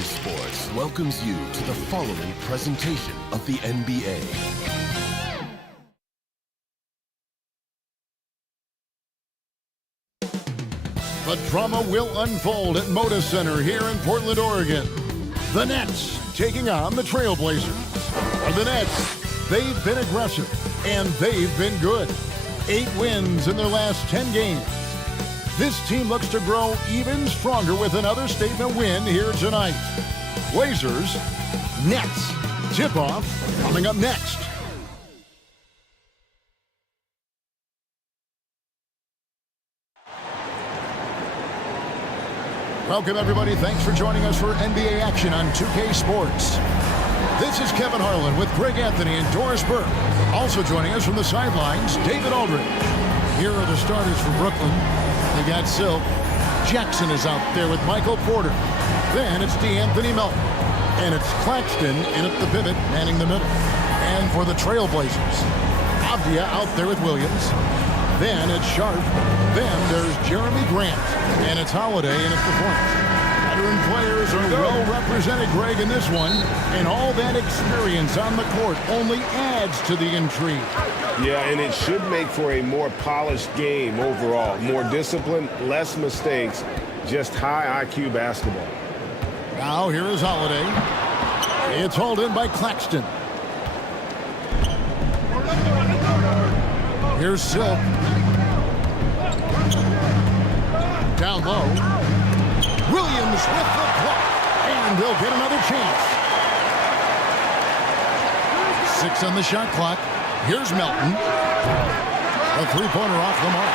2K Sports welcomes you to the following presentation of the NBA. The drama will unfold at Moda Center here in Portland, Oregon. The Nets taking on the Trailblazers. The Nets, they've been aggressive and they've been good. 8 wins in their last 10 games. This team looks to grow even stronger with another statement win here tonight. Blazers, Nets, tip-off coming up next. Welcome, everybody. Thanks for joining us for NBA action on 2K Sports. This is Kevin Harlan with Greg Anthony and Doris Burke. Also joining us from the sidelines, David Aldridge. Here are the starters for Brooklyn. They got Silk. Jackson is out there with Michael Porter. Then it's DeAnthony Melton. And it's Claxton in at the pivot, manning the middle. And for the Trailblazers, Avdia out there with Williams. Then it's Sharp. Then there's Jeremy Grant. And it's Holiday in at the point. Veteran players are well represented, Greg, in this one. And all that experience on the court only adds to the intrigue. Yeah, and it should make for a more polished game overall. More discipline, less mistakes, just high IQ basketball. Now here is Holiday. It's hauled in by Claxton. Here's Silk. Down low. Williams with the block. And they'll get another chance. 6 on the shot clock. Here's Melton. A three-pointer off the mark.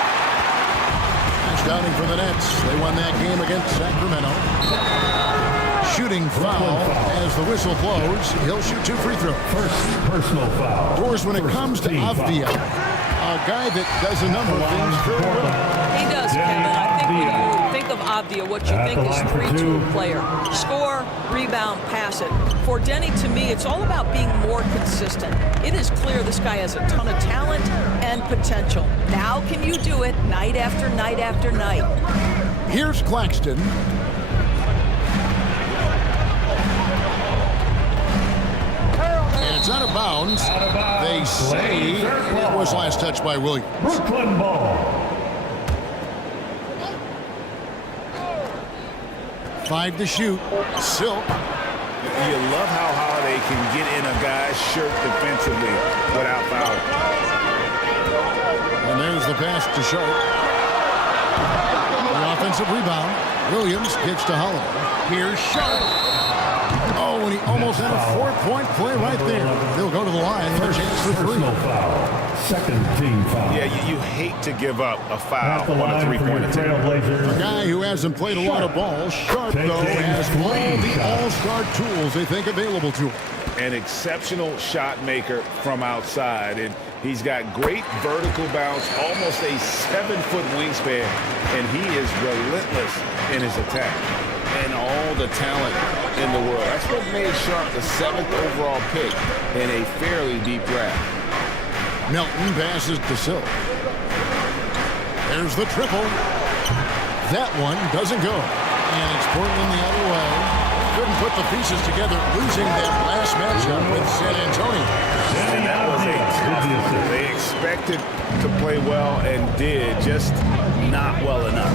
Touchdowning for the Nets. They won that game against Sacramento. Shooting foul as the whistle blows. He'll shoot 2 free throws. First personal foul. Doors, when it comes to Avdia, a guy that does a number of things very well. He does, Kevin. I think when you think of Avdia, what you think is 3-2 player. Score, rebound, pass it. For Denny, to me, it's all about being more consistent. It is clear this guy has a ton of talent and potential. Now can you do it night after night after night? Here's Claxton. And it's out of bounds. They say it was last touched by Williams. Brooklyn ball. 5 to shoot. Silk. You love how Holiday can get in a guy's shirt defensively without fouling. And there's the pass to Sharp. The offensive rebound. Williams gets to Holiday. Here's Sharp. Oh, and he almost had a 4-point play right there. He'll go to the line with a chance for 3. Foul. Second team foul. Yeah, you hate to give up a foul At the on a line for three-point your attempt. Trailblazers. A guy who hasn't played a lot of ball. Sharp, though, has all the all-star tools they think available to him. An exceptional shot maker from outside, and he's got great vertical bounce, almost a 7-foot wingspan, and he is relentless in his attack. And all the talent in the world. That's what made Sharp the 7th overall pick in a fairly deep draft. Melton passes to Silk. There's the triple. That one doesn't go. And it's Portland the other way. Couldn't put the pieces together, losing that last matchup with San Antonio. And that was they expected to play well and did, just not well enough.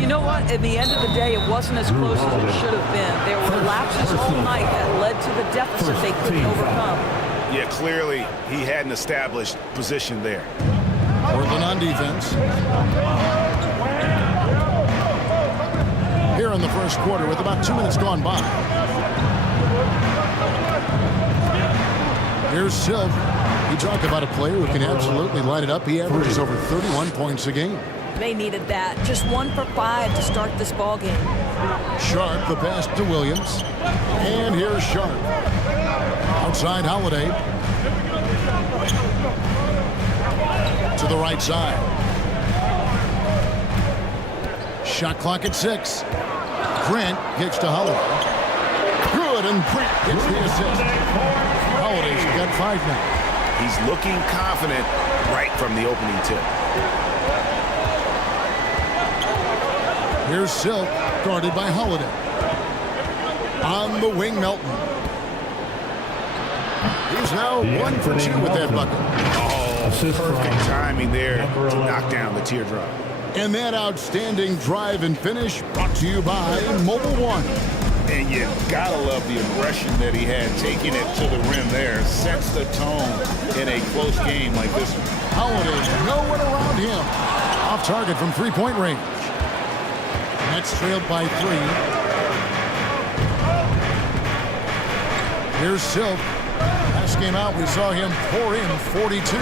You know what? At the end of the day, it wasn't as close as it should have been. There were lapses all night that led to the deficit they couldn't overcome. Yeah, clearly he had an established position there. Portland on defense. Here in the first quarter with about 2 minutes gone by. Here's Silk. You talk about a player who can absolutely light it up. He averages over 31 points a game. They needed that. Just 1 for 5 to start this ball game. Sharp, the pass to Williams. And here's Sharp. Outside Holiday. To the right side. Shot clock at 6. Grant gets to Holiday. Good, and Grant gets the assist. Holiday's got 5 now. He's looking confident right from the opening tip. Here's Silk, guarded by Holiday. On the wing, Melton. He's now 1 for 2 with that bucket. Oh, perfect timing there to knock down the teardrop. And that outstanding drive and finish brought to you by Mobile One. And you gotta love the aggression that he had, taking it to the rim there. Sets the tone in a close game like this one. Holiday, no one around him. Off target from three-point range. Nets trailed by 3. Here's Silk. Last game out, we saw him pour in 42.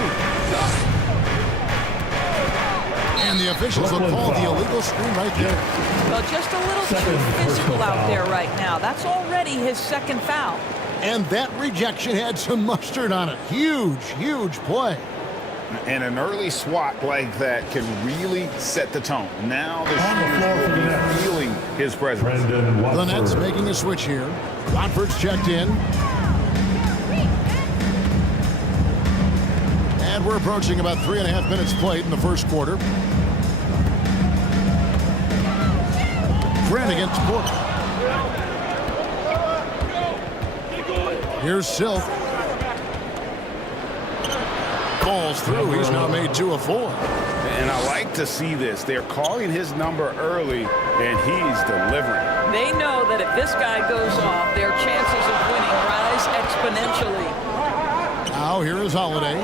And the officials will call the illegal screen right there. Well, just a little too physical out there right now. That's already his second foul. And that rejection had some mustard on it. Huge, huge play. And an early swat like that can really set the tone. Now the shooter will be feeling his presence. The Nets making a switch here. Watford's checked in. And we're approaching about 3.5 minutes played in the first quarter. Grant against Porter. Here's Silk. Falls through. He's now made 2 of 4. And I like to see this. They're calling his number early, and he's delivering. They know that if this guy goes off, their chances of winning rise exponentially. Now here is Holiday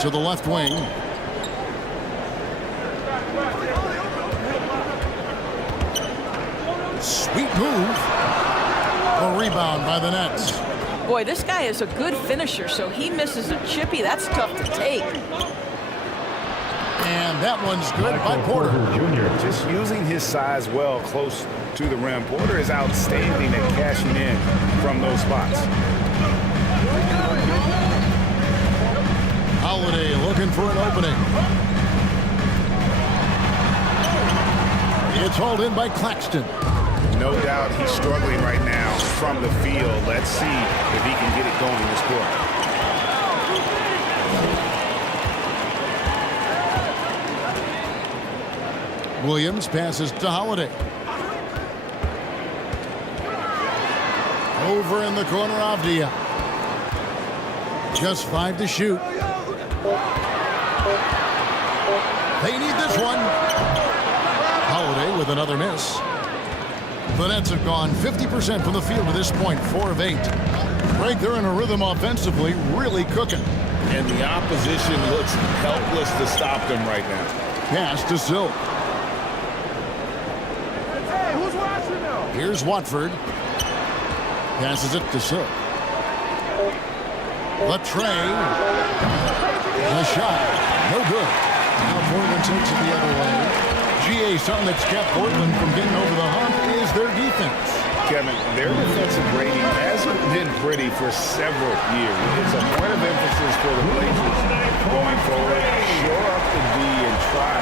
to the left wing. Sweet move. A rebound by the Nets. Boy, this guy is a good finisher, so he misses a chippy. That's tough to take. And that one's good by Porter. Just using his size well close to the rim. Porter is outstanding at cashing in from those spots. Holiday looking for an opening. It's hauled in by Claxton. No doubt he's struggling right now from the field. Let's see if he can get it going this quarter. Williams passes to Holiday. Over in the corner, Avdia. Just 5 to shoot. They need this one. Holiday with another miss. The Nets have gone 50% from the field to this point, 4 of 8. Right, they're in a rhythm offensively, really cooking. And the opposition looks helpless to stop them right now. Pass to Silk. Here's Watford. Passes it to Silk. The tray. The shot. No good. Now Portland takes it the other way. GA, something that's kept Portland from getting over the hump is their defense. Kevin, their defensive rating hasn't been pretty for several years. It's a point of emphasis for the Blazers going forward. Shore up the D and try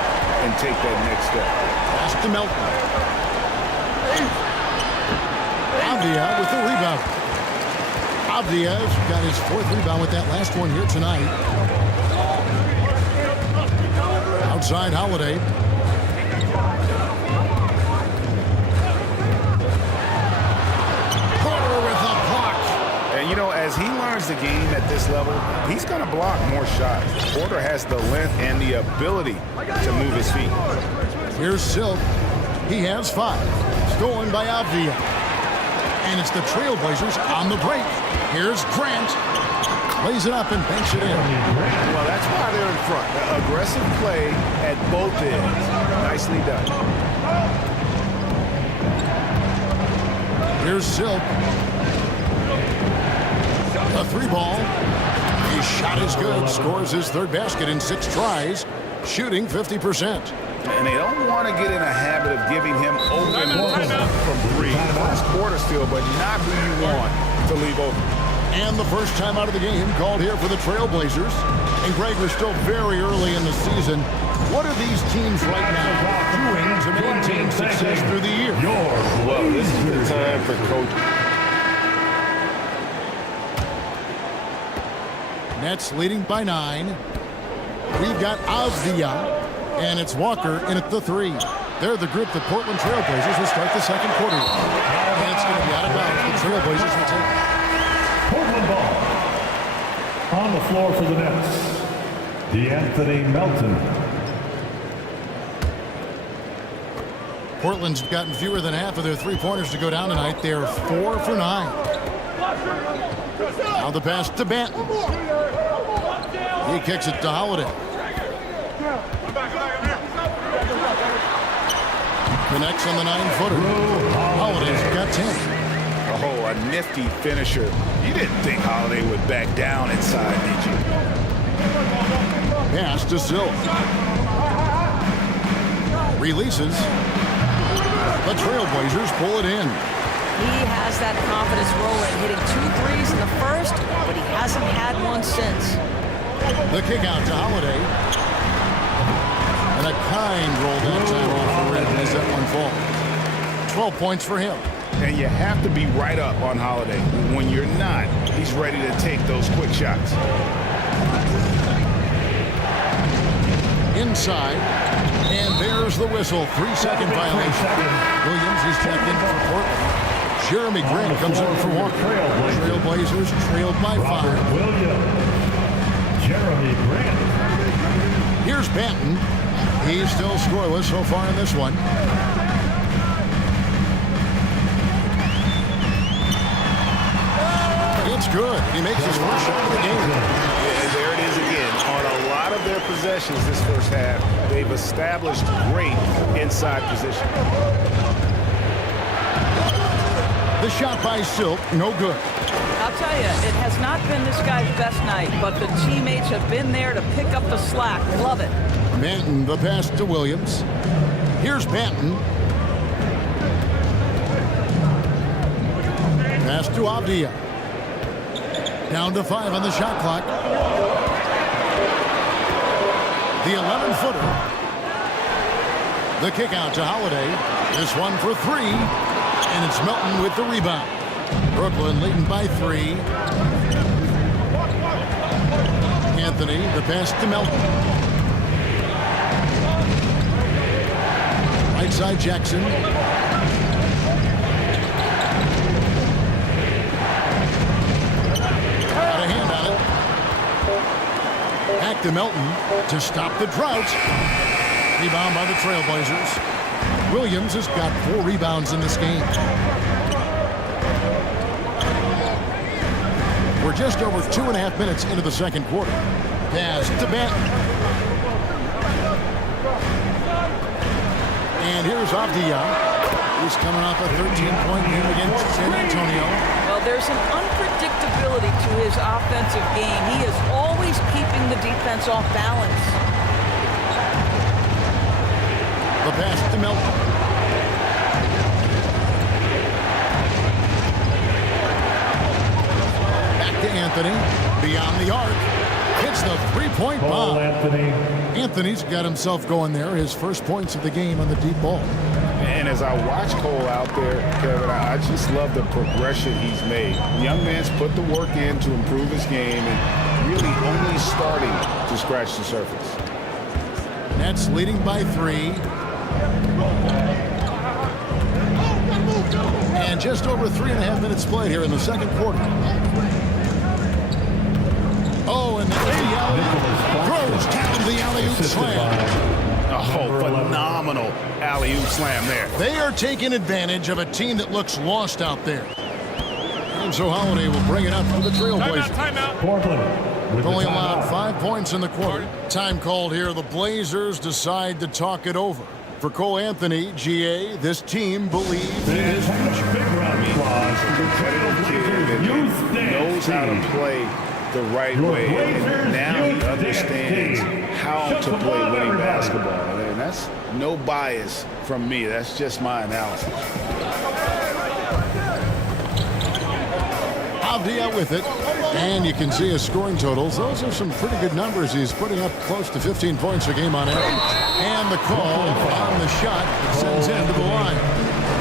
and take that next step. Pass to Melton. Avdia with the rebound. Avdia's got his 4th rebound with that last one here tonight. Outside Holiday. Porter with a block. And you know, as he learns the game at this level, he's going to block more shots. Porter has the length and the ability to move his feet. Here's Silk. He has 5. Stolen by Avdia. And it's the Trailblazers on the break. Here's Grant. Lays it up and banks it in. Well, that's why they're in front. The aggressive play at both ends. Nicely done. Here's Silk. A 3-ball. His shot is good. Scores his 3rd basket in 6 tries. Shooting 50%. And they don't want to get in a habit of giving him open from 3. First quarter still, but not who you want to leave open. And the first time out of the game called here for the Trailblazers. And Greg, we're still very early in the season. What are these teams right now doing to maintain success through the year? Well, this is the time for coaching. Nets leading by 9. We've got Avdia, and it's Walker in at the 3. They're the group that Portland Trailblazers will start the second quarter with. And it's going to be out of bounds. The Trailblazers will take it. Portland ball. On the floor for the Nets, D'Anthony Melton. Portland's gotten fewer than half of their three-pointers to go down tonight. They're 4 for 9. Now the pass to Banton. He kicks it to Holiday. Connects on the 9-footer. Holiday's got 10. Oh, a nifty finisher. You didn't think Holiday would back down inside, did you? Pass to Silk. Releases. The Trailblazers pull it in. He has that confidence rolling, hitting 2 threes in the first, but he hasn't had one since. The kick out to Holiday. And a kind roll down time off the rim as that one falls. 12 points for him. And you have to be right up on Holiday. When you're not, he's ready to take those quick shots. Inside. And there's the whistle. 3-second violation. Williams is checked in for Portland. Jeremy Grant comes in for one. Trailblazers trailed by 5. Williams. Jeremy Grant. Here's Banton. He's still scoreless so far in this one. It's good. He makes his first shot of the game. Yeah, there it is again. On a lot of their possessions this first half, they've established great inside position. The shot by Silk, no good. I'll tell you, it has not been this guy's best night, but the teammates have been there to pick up the slack. Love it. Banton, the pass to Williams. Here's Banton. Pass to Avdia. Down to 5 on the shot clock. The 11-footer. The kick out to Holiday. This one for 3. And it's Melton with the rebound. Brooklyn leading by 3. Anthony, the pass to Melton. Right side Jackson. Got a hand on it. Back to Melton to stop the drought. Rebound by the Trailblazers. Williams has got 4 rebounds in this game. We're just over 2.5 minutes into the second quarter. Pass to Banton. And here's Avdia. He's coming off a 13-point game against San Antonio. Well, there's an unpredictability to his offensive game. He is always keeping the defense off balance. The pass to Melton. Back to Anthony. Beyond the arc. Hits the three-point bomb. Anthony's got himself going there. His first points of the game on the deep ball. And as I watch Cole out there, Kevin, I just love the progression he's made. The young man's put the work in to improve his game and really only starting to scratch the surface. Nets leading by 3. And just over 3.5 minutes played here in the second quarter. Oh, and there's the alley-oop. Throws down the alley-oop slam. Oh, phenomenal alley-oop slam there. They are taking advantage of a team that looks lost out there. And so Holiday will bring it up for the Trailblazers. Timeout. Portland with Only the allowed timeout. 5 points in the quarter. Time called here. The Blazers decide to talk it over. For Cole Anthony, GA, this team believes in his future. Big round of applause for the Competitive kid that Youth Dance knows how to team. play the right Your way. Blazers And now he Youth understands Dance team. how Show to some play love, winning everybody. basketball. And that's no bias from me. That's just my analysis. Avdia with it. And you can see his scoring totals. Those are some pretty good numbers. He's putting up close to 15 points a game on average. And the call on the shot that sends him to the line.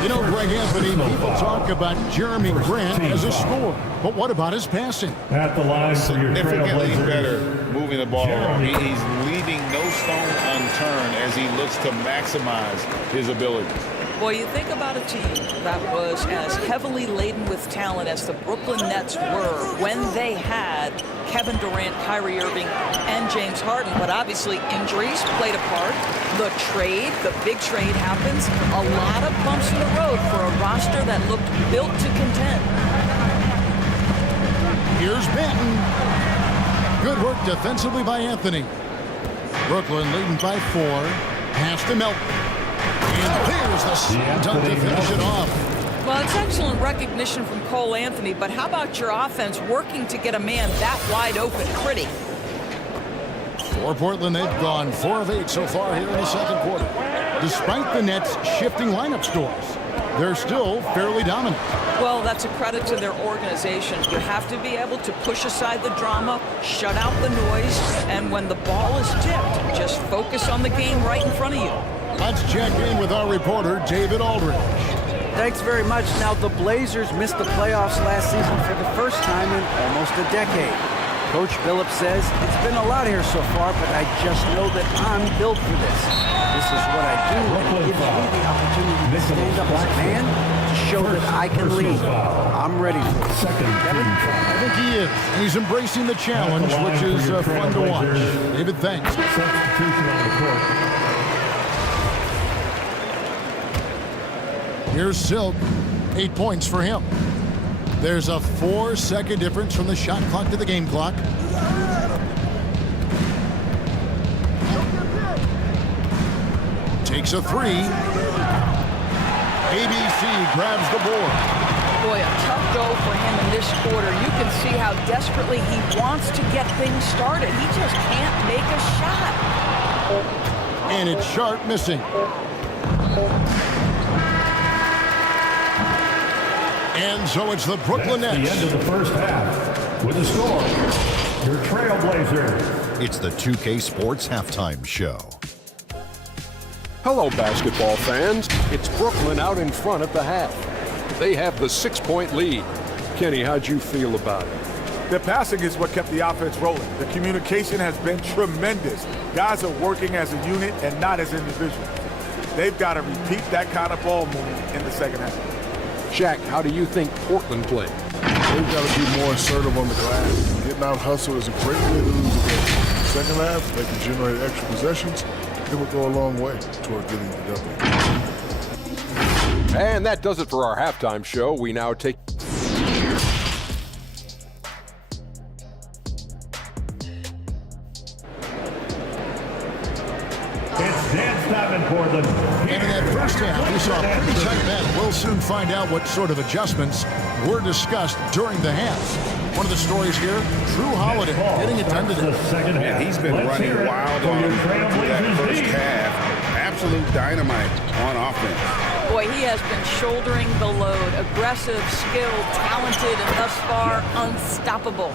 You know, Greg Anthony, people talk about Jeremy Grant as a scorer, but what about his passing? At the line for your Significantly Trailblazers. better moving the ball along. He's leaving no stone unturned as he looks to maximize his abilities. Boy, you think about a team that was as heavily laden with talent as the Brooklyn Nets were when they had Kevin Durant, Kyrie Irving, and James Harden. But obviously injuries played a part. The big trade happens. A lot of bumps in the road for a roster that looked built to contend. Here's Benton. Good work defensively by Anthony. Brooklyn leading by 4. Pass to Melton. And there's the slam dunk to finish it off. Well, it's excellent recognition from Cole Anthony, but how about your offense working to get a man that wide open? Pretty. For Portland, they've gone 4 of 8 so far here in the second quarter. Despite the Nets' shifting lineup scores, they're still fairly dominant. Well, that's a credit to their organization. You have to be able to push aside the drama, shut out the noise, and when the ball is tipped, just focus on the game right in front of you. Let's check in with our reporter, David Aldridge. Thanks very much. Now, the Blazers missed the playoffs last season for the first time in almost a decade. Coach Billups says, it's been a lot here so far, but I just know that I'm built for this. This is what I do, and it gives me the opportunity to stand up as a man to show that I can lead. I'm ready for it. Kevin? I think he is. He's embracing the challenge, which is fun to watch. David, thanks. Substitution on the court. Here's Silk. 8 points for him. There's a 4-second difference from the shot clock to the game clock. Takes a 3. ABC grabs the board. Boy, a tough go for him in this quarter. You can see how desperately he wants to get things started. He just can't make a shot. And it's Sharp missing. And so it's the Brooklyn That's Nets. the end of the first half. With the score, your Trailblazers. It's the 2K Sports Halftime Show. Hello, basketball fans. It's Brooklyn out in front at the half. They have the 6-point lead. Kenny, how'd you feel about it? Their passing is what kept the offense rolling. The communication has been tremendous. Guys are working as a unit and not as individuals. They've got to repeat that kind of ball movement in the second half. Shaq, how do you think Portland played? They've got to be more assertive on the glass. Getting out hustled is a great way to lose a game. Second half, they can generate extra possessions. It will go a long way toward getting the W. And that does it for our halftime show. We now take... It's dance time in Portland. And in that first half, we saw a pretty tight battle. We'll soon find out what sort of adjustments were discussed during the half. One of the stories here, Drew Holiday getting it done today. And he's been running wild on that first half. Absolute dynamite on offense. Boy, he has been shouldering the load. Aggressive, skilled, talented, and thus far unstoppable.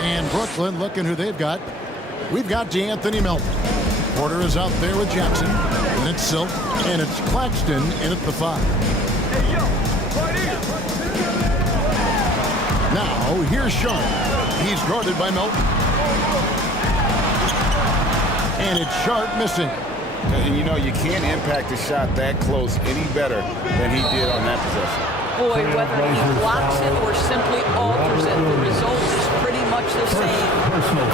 And Brooklyn, looking who they've got. We've got DeAnthony Melton. Porter is out there with Jackson. And it's Silk. And it's Claxton in at the 5. Now, here's Sean. He's guarded by Melton. And it's Sharp missing. And you know, you can't impact a shot that close any better than he did on that possession. Boy, whether he blocks it or simply alters it, the result is pretty much the same.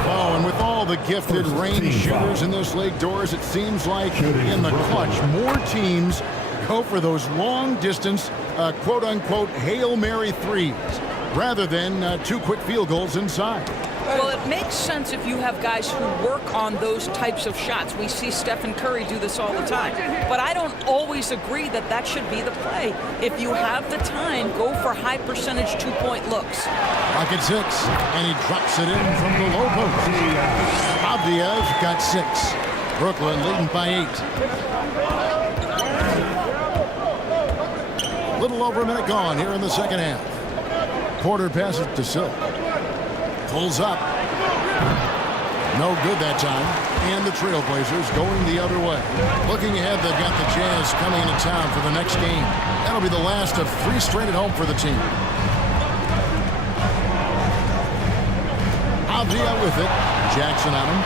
Oh, and with all the gifted range shooters in this league, Doors, it seems like in the clutch, more teams go for those long-distance, quote-unquote, Hail Mary threes rather than 2 quick field goals inside. Well, it makes sense if you have guys who work on those types of shots. We see Stephen Curry do this all the time. But I don't always agree that that should be the play. If you have the time, go for high-percentage 2-point looks. Pocket 6, and he drops it in from the low post. Avdia's got 6. Brooklyn leading by 8. Little over a minute gone here in the second half. Porter passes to Silk. Pulls up. No good that time. And the Trailblazers going the other way. Looking ahead, they've got the Jazz coming into town for the next game. That'll be the last of 3 straight at home for the team. Avdia with it. Jackson on him.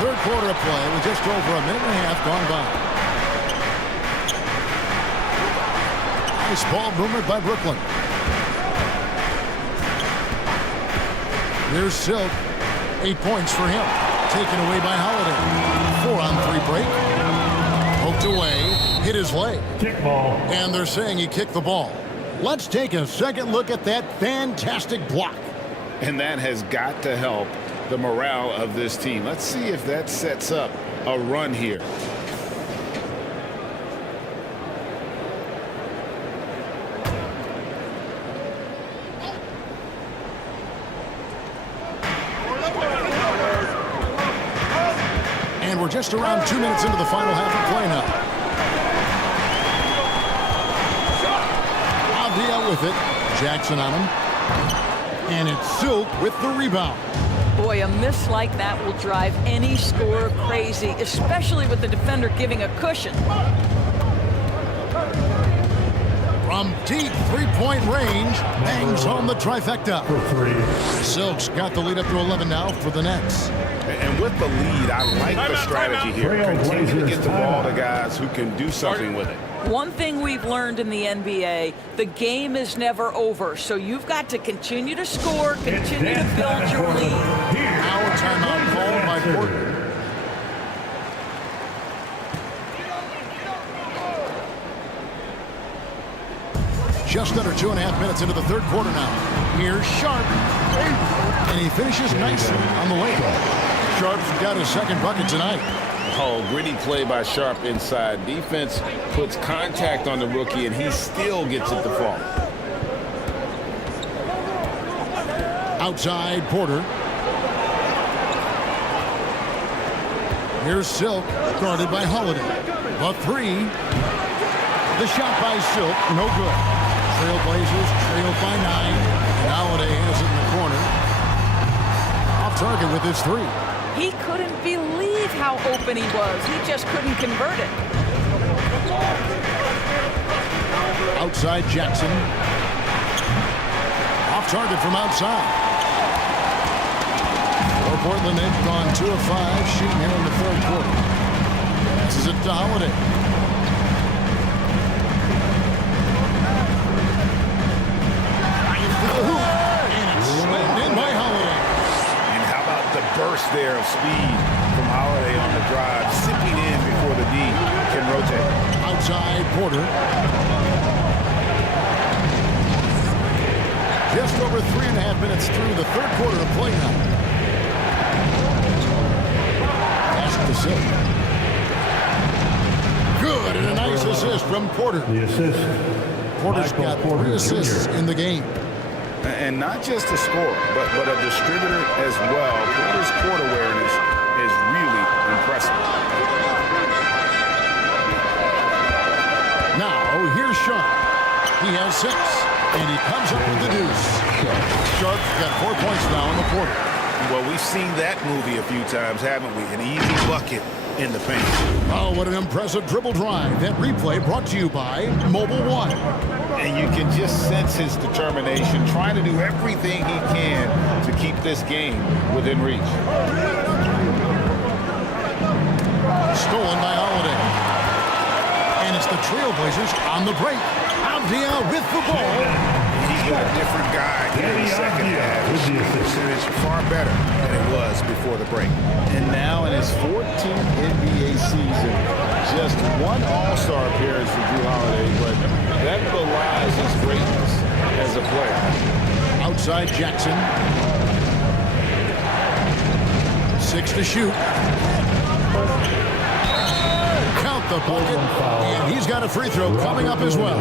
Third quarter of play with just over a minute and a half gone by. Nice ball movement by Brooklyn. Here's Silk. 8 points for him. Taken away by Holiday. 4-on-3 break. Poked away. Hit his leg. Kick ball. And they're saying he kicked the ball. Let's take a second look at that fantastic block. And that has got to help the morale of this team. Let's see if that sets up a run here. And we're just around 2 minutes into the final half of play now. Avdia with it. Jackson on him. And it's Silk with the rebound. Boy, a miss like that will drive any scorer crazy, especially with the defender giving a cushion. From deep three-point range, bangs home the trifecta. For 3. Silk's got the lead up to 11 now for the Nets. And with the lead, I like the strategy here. Continue to get the ball to guys who can do something with it. One thing we've learned in the NBA, the game is never over. So you've got to continue to score, continue to build your lead. Now a timeout called by Porter. Just under 2.5 minutes into the third quarter now. Here's Sharp. And he finishes nicely on the layup. Sharp's got his second bucket tonight. Oh, gritty play by Sharp inside. Defense puts contact on the rookie, and he still gets it to fall. Outside, Porter. Here's Silk, guarded by Holiday. The 3. The shot by Silk, no good. Trailblazers trail by 9. And Holiday has it in the corner. Off target with his 3. He couldn't believe how open he was. He just couldn't convert it. Outside Jackson. Off target from outside. For Portland, they've gone 2 of 5 shooting here in the third quarter. This is it to Holiday. And it's slammed in by Holiday. The burst there of speed from Holiday on the drive, sipping in before the D can rotate. Outside Porter. Just over 3.5 minutes through the third quarter of play now. Pass to Silk. Good, and a nice assist from Porter. The assist. Porter's got 3 assists in the game. And not just a scorer, but a distributor as well. Porter's court awareness is really impressive. Now, here's Sharp. He has 6, and he comes up with the deuce. Sharp's got 4 points now in the quarter. Well, we've seen that movie a few times, haven't we? An easy bucket in the paint. Oh, what an impressive dribble drive. That replay brought to you by Mobile One. And you can just sense his determination, trying to do everything he can to keep this game within reach. Stolen by Holiday. And it's the Trailblazers on the break. Avdia with the ball. He's got a different guy here in the second half. His percentage far better than it was before the break. And now in his 14th NBA season, just 1 All-Star appearance for Drew Holiday, but that belies his greatness as a player. Outside Jackson. 6 to shoot. Count the bucket. And he's got a free throw coming up as well.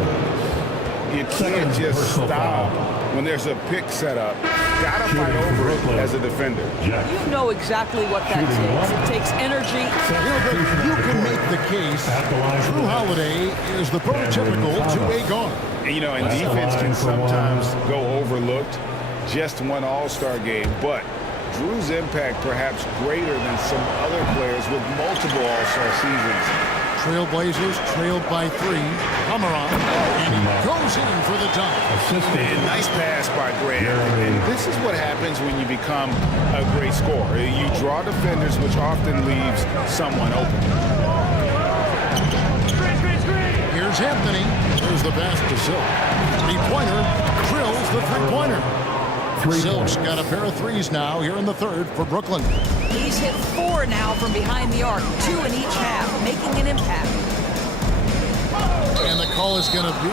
You can't just stop when there's a pick set up. Got to fight over it as a defender. You know exactly what that takes. It takes energy. You can make the case Drew Holiday is the prototypical 2-way guard. And, and defense can sometimes go overlooked. Just 1 All-Star game, but Drew's impact perhaps greater than some other players with multiple All-Star seasons. Trailblazers trailed by 3. Amaran, and he goes in for the dunk. And nice pass by Grant. And this is what happens when you become a great scorer. You draw defenders, which often leaves someone open. Here's Anthony. There's the pass to Silk. Three-pointer drills the three-pointer. Silk's got a pair of threes now here in the third for Brooklyn. He's hit 4 now from behind the arc, 2 in each half, making an impact. And the call is going to be,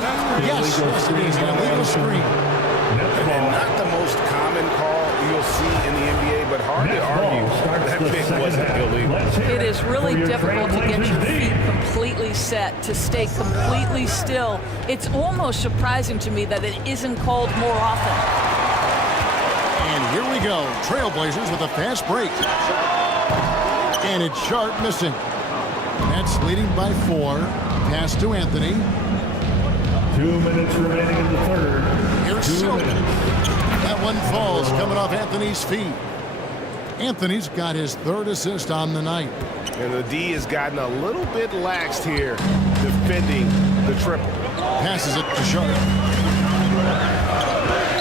yes, it is an illegal screen. And not the most common call you'll see in the NBA, but hard to argue that pick wasn't illegal. It is really difficult to get your feet completely set, to stay completely still. It's almost surprising to me that it isn't called more often. And here we go. Trailblazers with a fast break. And it's Sharp missing. Nets leading by 4. Pass to Anthony. 2 minutes remaining in the third. Here's Silk. That one falls coming off Anthony's feet. Anthony's got his 3rd assist on the night. And the D has gotten a little bit laxed here defending the triple. Passes it to Sharp.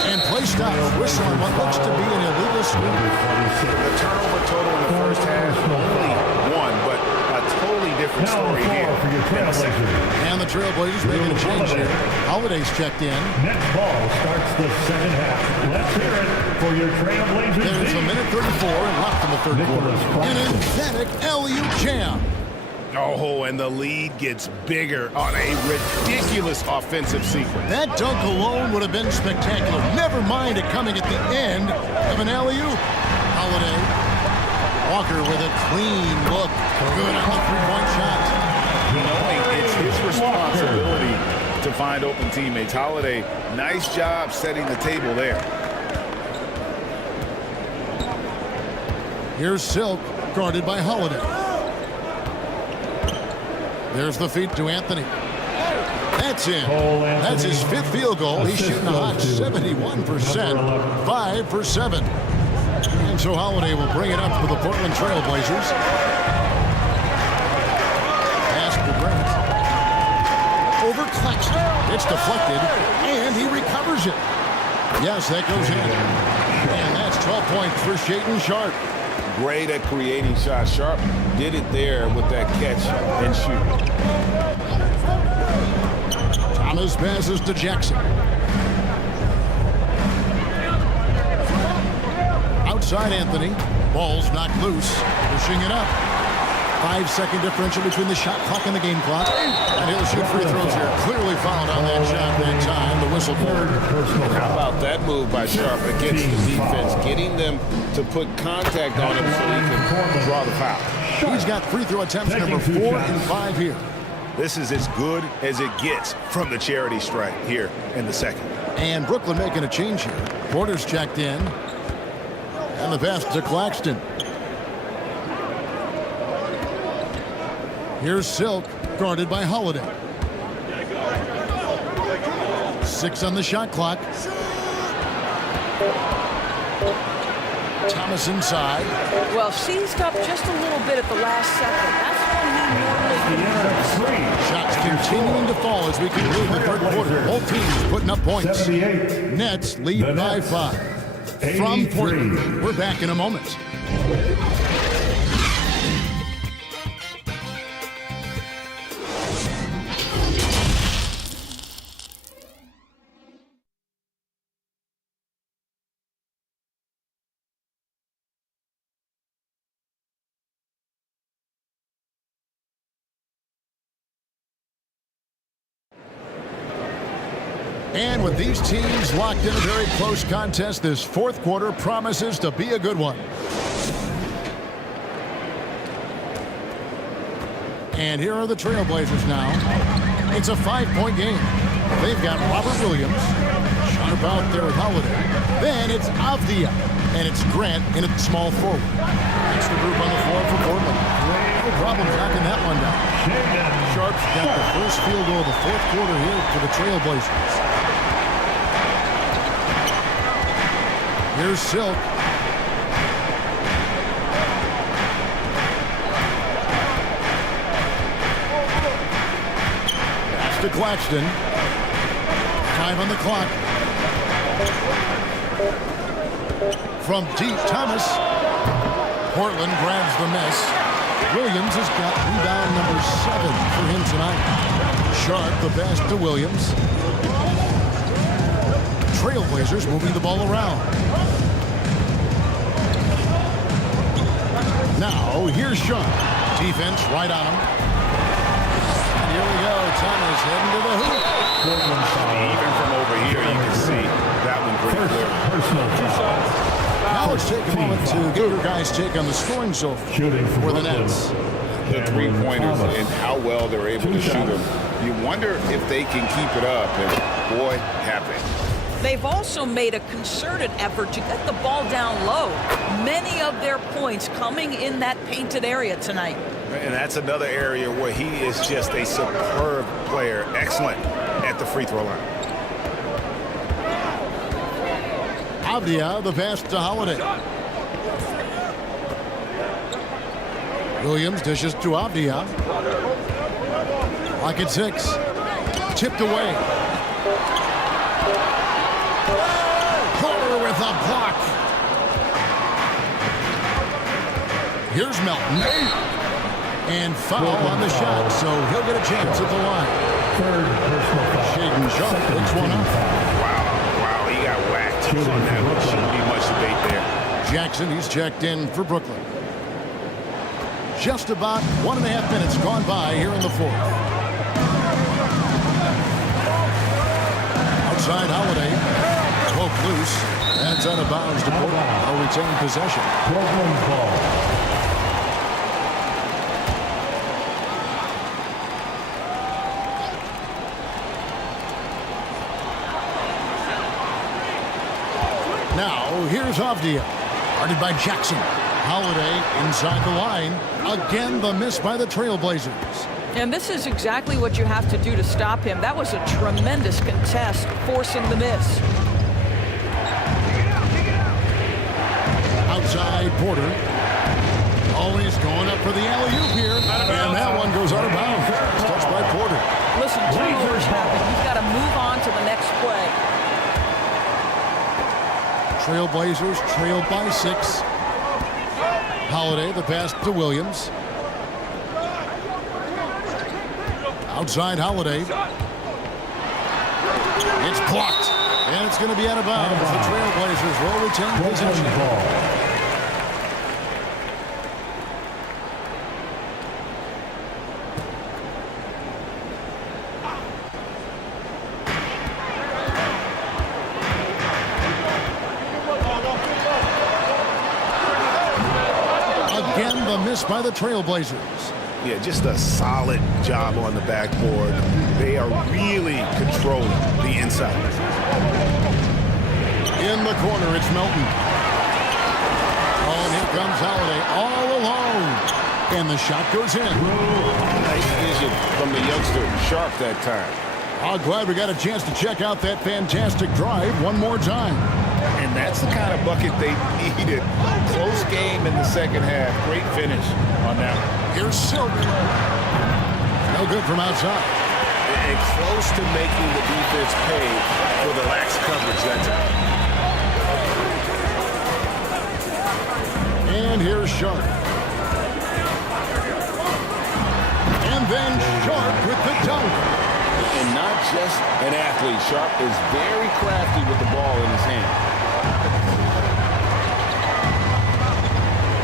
And play stops. Whistle on what looks to be an illegal screen. The turnover total in the first half, only 1, but a totally different story here. And the Trailblazers making a change here. Holiday's checked in. Next ball starts the second half. Let's hear it for your Trailblazers. There's a minute 34 left in the third quarter. An emphatic LU jam. Oh, and the lead gets bigger on a ridiculous offensive sequence. That dunk alone would have been spectacular. Never mind it coming at the end of an alley-oop. Holiday. Walker with a clean look. Good on the three-point shot. Knowing it's his responsibility to find open teammates. Holiday, nice job setting the table there. Here's Silk, guarded by Holiday. There's the feed to Anthony. That's in. That's his 5th field goal. He's shooting a hot 71%. 5 for 7. And so Holiday will bring it up for the Portland Trailblazers. Pass to Grant. Over Claxton. It's deflected, and he recovers it. Yes, that goes in. And that's 12 points for Shaedon Sharp. Great at creating shots. Sharp did it there with that catch and shoot. Thomas passes to Jackson. Outside Anthony. Ball's knocked loose. Pushing it up. 5-second differential between the shot clock and the game clock. And he'll shoot free throws here. Clearly fouled on that shot that time. The whistle board. How about that move by Sharp against the defense, getting them to put contact on him so he can draw the foul. He's got free throw attempts number 4 and 5 here. This is as good as it gets from the charity stripe here in the second. And Brooklyn making a change here. Porter's checked in. And the pass to Claxton. Here's Silk, guarded by Holiday. 6 on the shot clock. Thomas inside. Well, seized up just a little bit at the last second. That's when he normally gets. Shots continuing to fall as we conclude the third quarter. Both teams putting up points. Nets lead by 5. From Portland, we're back in a moment. And with these teams locked in a very close contest, this fourth quarter promises to be a good one. And here are the Trailblazers now. It's a 5-point game. They've got Robert Williams, Sharp out there with Holiday. Then it's Avdia, and it's Grant in at small forward. That's the group on the floor for Portland. No problem knocking that one down. Sharp's got the first field goal of the fourth quarter here for the Trailblazers. Here's Silk. to Claxton. 5 on the clock. From deep, Thomas. Portland grabs the miss. Williams has got rebound number 7 for him tonight. Sharp the pass to Williams. Trailblazers moving the ball around. Now, here's Sharp. Defense right on him. And here we go. Thomas heading to the hoop. Even from over here, you can see that one pretty clear. Now let's take a moment to get your guys' take on the scoring so far for the Nets. The three-pointers and how well they're able to shoot them. You wonder if they can keep it up, and boy, have they. They've also made a concerted effort to get the ball down low. Many of their points coming in that painted area tonight. And that's another area where he is just a superb player. Excellent at the free throw line. Avdia, the pass to Holiday. Williams dishes to Avdia. Lock at 6. Tipped away. Porter with a block. Here's Melton. And foul on the shot, so he'll get a chance at the line. Shaden Sharp picks one up. Wow, he got whacked on that one. Shouldn't be much debate there. Jackson, he's checked in for Brooklyn. Just about 1.5 minutes gone by here in the fourth. Outside Holiday. Poke loose. That's out of bounds to Portland. They'll retain possession. Portland ball. Now, here's Avdia. Guarded by Jackson. Holiday inside the line. Again, the miss by the Trailblazers. And this is exactly what you have to do to stop him. That was a tremendous contest, forcing the miss. Outside Porter. Always going up for the alley-oop here. And that one goes out of bounds. It's touched by Porter. Listen, turnovers happen. You've got to move on to the next play. Trailblazers trailed by 6. Holiday, the pass to Williams. Outside Holiday. It's blocked. And it's going to be out of bounds. The Trailblazers will retain possession. Again, the miss by the Trailblazers. Yeah, just a solid job on the backboard. They are really controlling the inside. In the corner, it's Melton. Oh, and here comes Holiday all alone. And the shot goes in. Nice vision from the youngster, Sharp that time. I'm glad we got a chance to check out that fantastic drive one more time. And that's the kind of bucket they needed. Close game in the second half. Great finish on that one. Here's Silk. No good from outside. And close to making the defense pay for the lax coverage that time. And here's Sharp. And then Sharp with the dunk. And not just an athlete. Sharp is very crafty with the ball in his hand.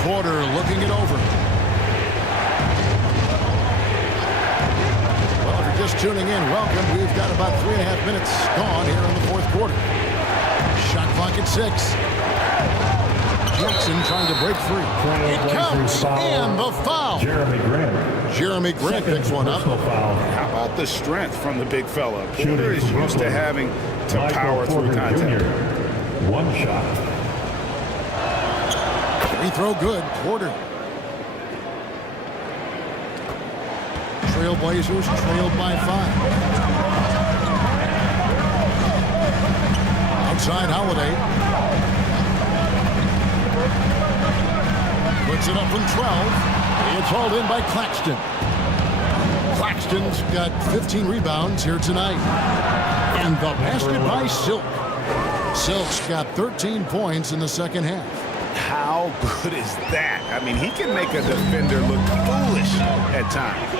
Porter looking it over. Well, if you're just tuning in, welcome. We've got about 3.5 minutes gone here in the fourth quarter. Shot clock at 6. Jackson trying to break free. It counts, and the foul. Jeremy Grant. Jeremy Grant picks one up. How about the strength from the big fella? Porter is used to having to power through contact. One shot. Free throw good. Porter. Trailblazers trailed by 5. Outside Holiday. Puts it up from 12. It's hauled in by Claxton. Claxton's got 15 rebounds here tonight. And the basket by Silk. Silk's got 13 points in the second half. How good is that? I mean, he can make a defender look foolish at times.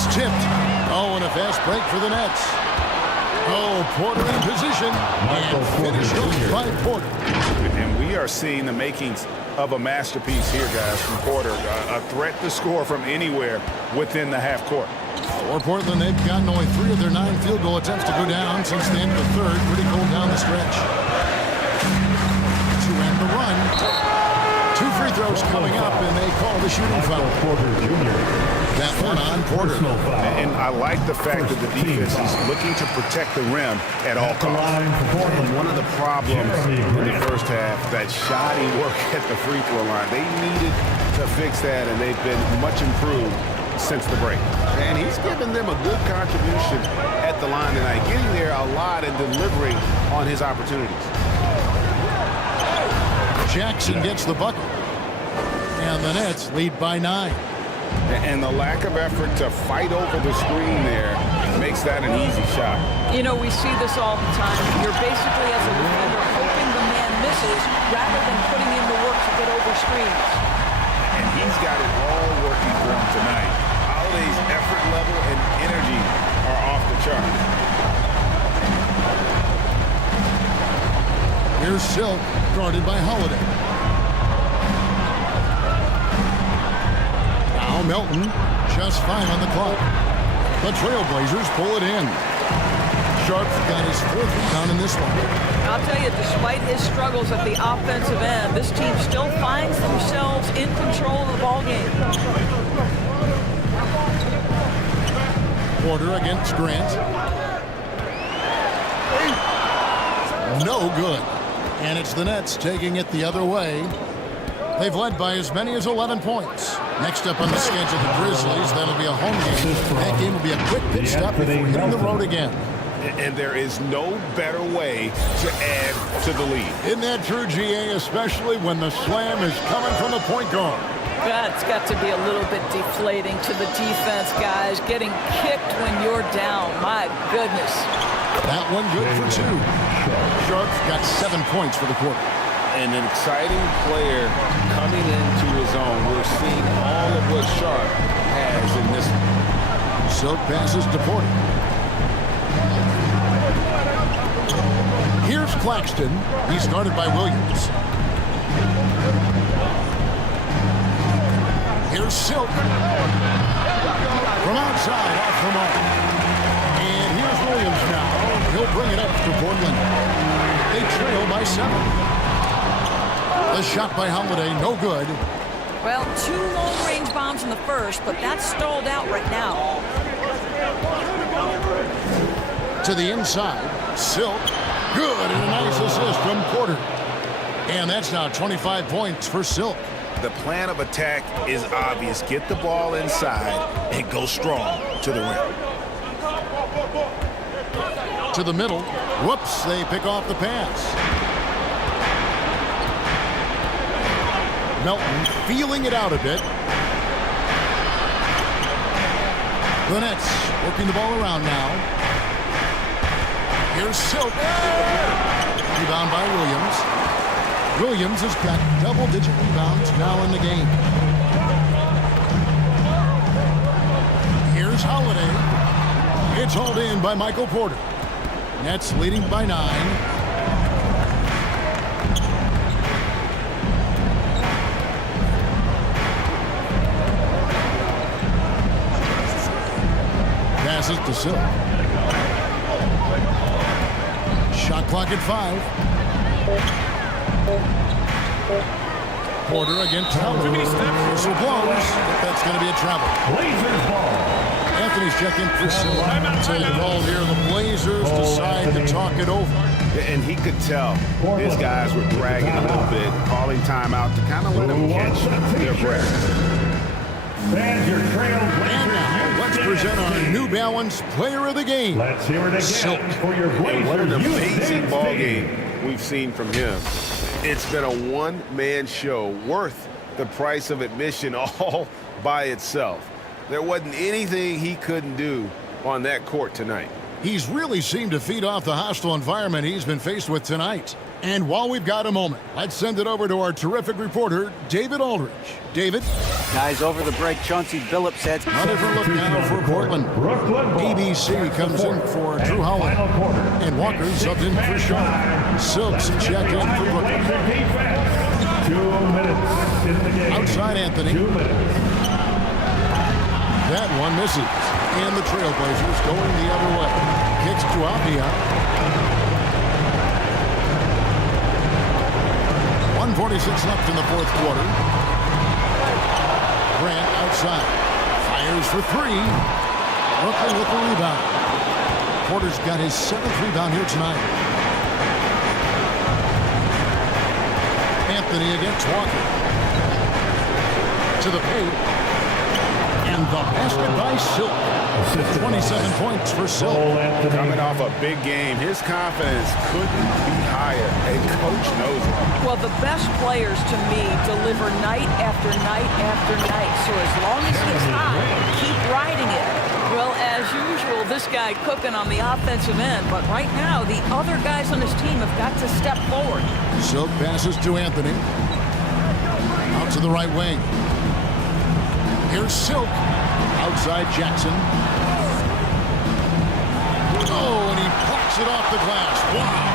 It's tipped. Oh, and a fast break for the Nets. Oh, Porter in position. And finished off by Porter. And we are seeing the makings of a masterpiece here, guys, from Porter. A threat to score from anywhere within the half court. For Portland, they've gotten only 3 of their 9 field goal attempts to go down since the end of the third. Pretty cold down the stretch. To end the run. 2 free throws coming up, and they call the shooting foul. Porter Jr. That one on Porter. And I like the fact that the defense is looking to protect the rim at all costs. And one of the problems in the first half, that shoddy work at the free throw line. They needed to fix that, and they've been much improved since the break. And he's given them a good contribution at the line tonight, getting there a lot and delivering on his opportunities. Jackson gets the bucket. And the Nets lead by 9. And the lack of effort to fight over the screen there makes that an easy shot. You know, we see this all the time. You're basically, as a defender, hoping the man misses rather than putting in the work to get over screens. And he's got it all working for him tonight. Holiday's effort level and energy are off the charts. Here's Silk, guarded by Holiday. Now Melton, just 5 on the clock. The Trailblazers pull it in. Sharp's got his 4th rebound in this one. I'll tell you, despite his struggles at the offensive end, this team still finds themselves in control of the ball game. Porter against Grant. No good. And it's the Nets taking it the other way. They've led by as many as 11 points. Next up on the schedule, the Grizzlies. That'll be a home game. That game will be a quick pit stop before hitting the road again. And there is no better way to add to the lead. Isn't that true, GA, especially when the slam is coming from the point guard? That's got to be a little bit deflating to the defense, guys. Getting kicked when you're down. My goodness. That one good for 2. Sharp's got 7 points for the quarter. And an exciting player coming into his own. We're seeing all of what Sharp has in this one. Silk passes to Porter. Here's Claxton. He's guarded by Williams. Here's Silk. From outside, off the mark. And here's Williams now. He'll bring it up to Portland. They trail by 7. The shot by Holiday, no good. Well, 2 long-range bombs in the first, but that's stalled out right now. To the inside, Silk. Good, and a nice assist from Porter. And that's now 25 points for Silk. The plan of attack is obvious. Get the ball inside and go strong to the rim. To the middle. Whoops, they pick off the pass. Melton feeling it out a bit. The Nets working the ball around now. Here's Silk. Rebound by Williams. Williams has got double-digit rebounds now in the game. Here's Holiday. It's hauled in by Michael Porter. Nets leading by 9. Passes to Silk. Shot clock at 5. Porter against Howard. Whistle blows. That's going to be a travel. Blazers ball. Anthony's checking for Silk. Take the ball here. The Blazers decide to talk it over. And he could tell his guys were dragging a little bit, calling timeout to kind of let them catch their breath. And your Trailblazers. And now, let's present our New Balance Player of the Game. Let's hear it again Silk. for your Blazers. And what an amazing ball game we've seen from him. It's been a one-man show worth the price of admission all by itself. There wasn't anything he couldn't do on that court tonight. He's really seemed to feed off the hostile environment he's been faced with tonight. And while we've got a moment, let's send it over to our terrific reporter, David Aldridge. David? Guys, over the break, Chauncey Billups said... A different look now for Portland. ABC comes in for Drew Howard. And Walker subbed in for Shaw. Silks check in for Brooklyn. 2 minutes in the game. Outside Anthony. 2 minutes. That one misses. And the Trailblazers going the other way. Kicks to Avia. 1:46 left in the fourth quarter. Grant outside. Fires for 3. Brooklyn with the rebound. Porter's got his 7th rebound here tonight. Anthony against Walker. To the paint. And the basket by Silk. 27 points for Silk. Coming off a big game, his confidence couldn't be higher, and coach knows it. Well, the best players, to me, deliver night after night after night. So as long as he's hot, keep riding it. Well, as usual, this guy cooking on the offensive end. But right now, the other guys on his team have got to step forward. Silk passes to Anthony. Out to the right wing. Here's Silk. Outside Jackson. Oh, and he plucks it off the glass. Wow.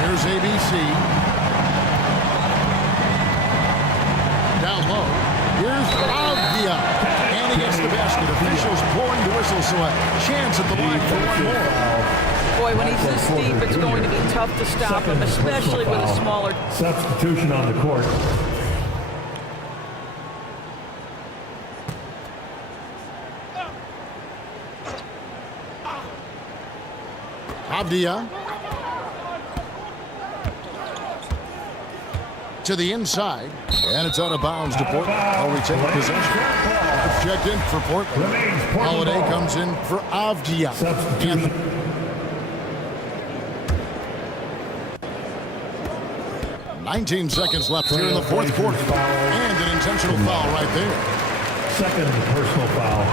Here's ABC. Down low. Here's Avdia. And he gets the basket. Officials blowing the whistle, so a chance at the line for one more. Boy, when he's this deep, it's going to be tough to stop him, especially with a smaller... Substitution on the court. Avdia. To the inside. And it's out of bounds to Portland. I'll retain possession. It's checked in for Portland. Holiday comes in for Avdia. Substitution. 19 seconds left here in the fourth quarter. And an intentional foul right there. Second personal foul.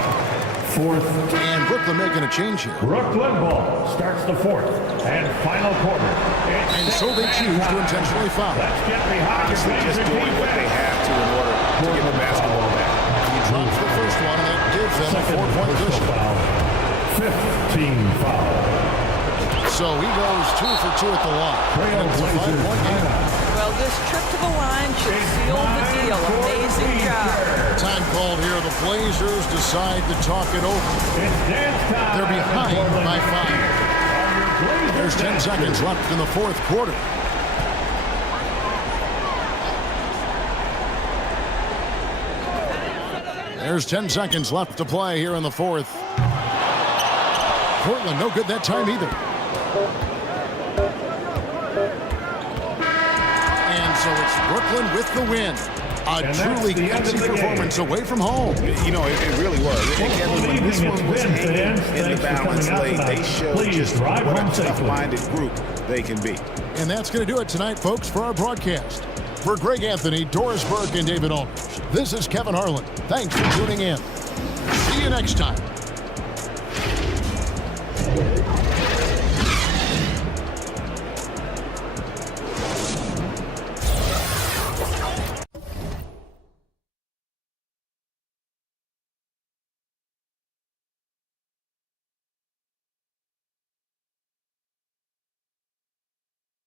Fourth. And Brooklyn making a change here. Brooklyn ball starts the fourth and final quarter. And so they choose to intentionally foul. Let's get behind Honestly, just doing what they have to in order to get the basketball back. He drops the first one, and that gives them a 4-point cushion. 15 foul. So he goes 2 for 2 at the line. It's a 5-point game. Well, this trip to the line should seal the deal. Amazing job. Time called here. The Blazers decide to talk it over. They're behind by 5. There's 10 seconds left in the fourth quarter. There's 10 seconds left to play here in the fourth. Portland, no good that time either. And so it's Brooklyn with the win. A truly gutsy performance away from home. You know, it really was. And Kevin, when this one was hanging in the balance late, they showed just what a tough-minded group they can be. And that's going to do it tonight, folks, for our broadcast. For Greg Anthony, Doris Burke, and David Aldridge, this is Kevin Harlan. Thanks for tuning in. See you next time.